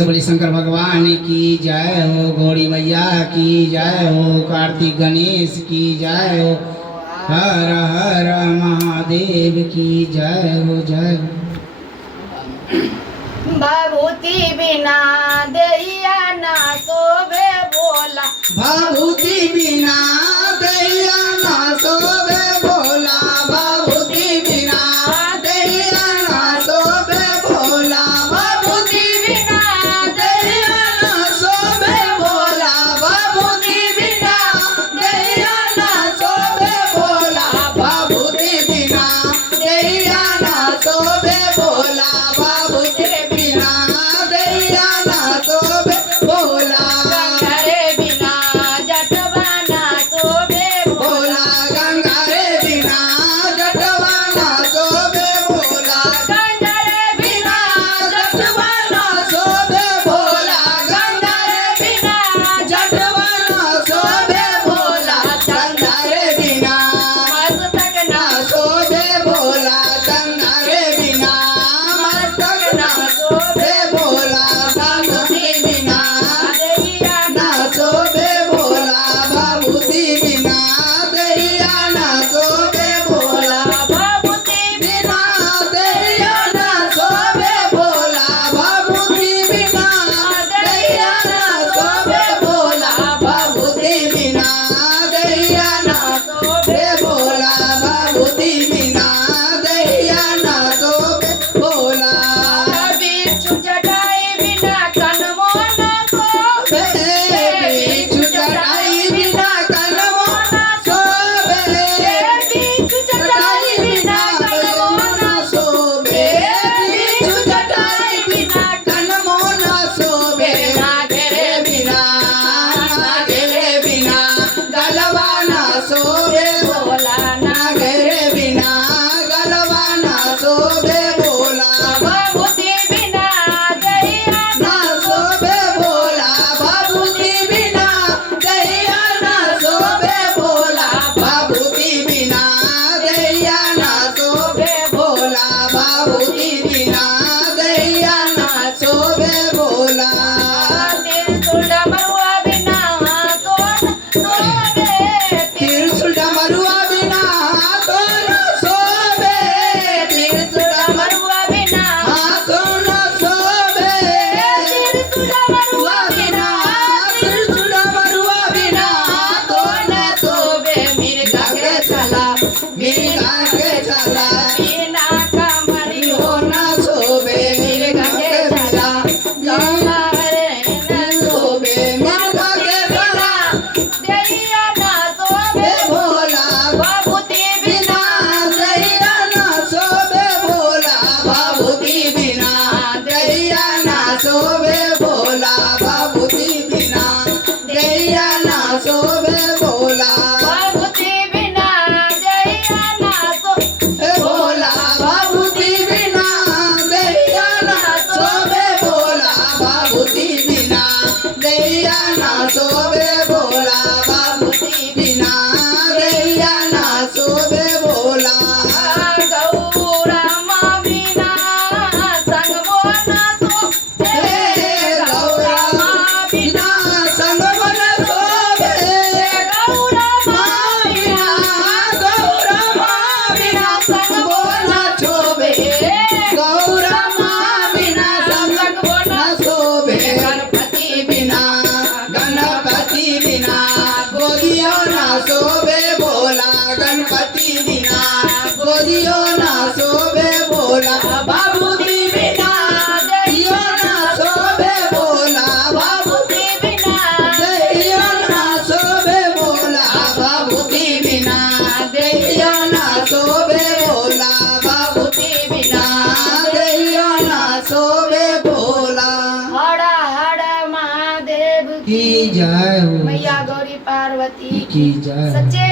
बोले शंकर भगवान की जय हो, गौरी मैया की जय हो, कार्तिक गणेश की जय हो, हर हर महादेव की जय हो जय हो। भभूति बिना दैया ना शोभे भोला, भभूति बिना दैया ना शोभे भोला, भभूति बिना दैया ना शोभे भोला, भभूति बिना दैया ना शोभे भोला, भभूति बिना दैया ना शोभे भोला, भभूति बिना दैया ना शोभे भोला, भभूति बिना दैया ना शोभे भोला, गंगारे बिना जटवा ना शोभे भोला गंगा रे बिना जटवा ना शोभे भोला, गंगारे बिना जटवा ना शोभे भोला, गंगा रे बिना जटवा ना शोभे भोला, गंगा रे बिना मस्तक ना ना शोभे भोला, गंगा रे बिना मस्तक ना शोभे भोला, भभूति बिना दैया ना शोभे भोला, भभूति बिना दैया ना शोभे भोला, भभूति बिना दैया ना शोभे भोला, भभूति बिना दैया ना शोभे भोला, भभूति बिना दैया ना शोभे भोला, भभूति बिना दैया ना शोभे भोला, बिच्छू जटाई बिना कनमो ना शोभे, बिच्छू चढ़ाई बिना कलमो ना शोभे, बिच्छू जटाई बिना कनमो ना शोभे, बिच्छू चढ़ाई बिना कलमो ना शोभे, नागेरे बिना गलवा ना शोभे भोला ना नागेरे बिना गलवा ना शोभे भोला, भभूति बिना दैया ना शोभे भोला, भभूति बिना दैया ना शोभे भोला, भभूति बिना दैया ना शोभे भोला, भभूति बिना दैया ना शोभे भोला, त्रिशूल डमरुआ बिना शोभे, त्रिशूल डमरुआ बिना हाथों न शोभे, त्रिशूल डमरुआ बिना हाथों न शोभे, त्रिशूल डमरुआ बिना त्रिशूल डमरुआ बिना हाथों न शोभे, मिर्गा के चला मिर्गा के चला बिना कमरियो हो ना शोभे, मिर्गा के चला कमरे न शोभे, मिर्गा के चला दैया ना शोभे हे भोला, भभूति बिना दैया ना शोभे भोला, भभूति बिना दैया ना शोभे भोला, भभूति बिना दैया ना शोभे भोला, भभूति बिना दैया ना हे भोला, भभूति बिना दैया ना शोभे भोला, भभूति बिना दैया ना शोभे भोला, भभूति बिना दैया ना शोभे भोला, गौरा माँ बिना संगमो ना शोभे, गौरा माँ बिना संगमन शोभे, गौरा माँ बिना गौरा माँ बिना संगमो न शोभे, गौरा माँ बिना संगमो न शोभे, गणपति बिना गोदियो न शोभे भोला, गणपति बिना गोदियो न शोभे भोला, भभूति बिना दैयो न शोभे भोला, भभूति बिना दैयो न शोभे भोला, भभूति बिना दैयो न शोभे भोला, भभूति बिना दैयो न शोभे भोला। हर हर महादेव की जय हो, मैया गौरी पार्वती की जय हो। सच्चे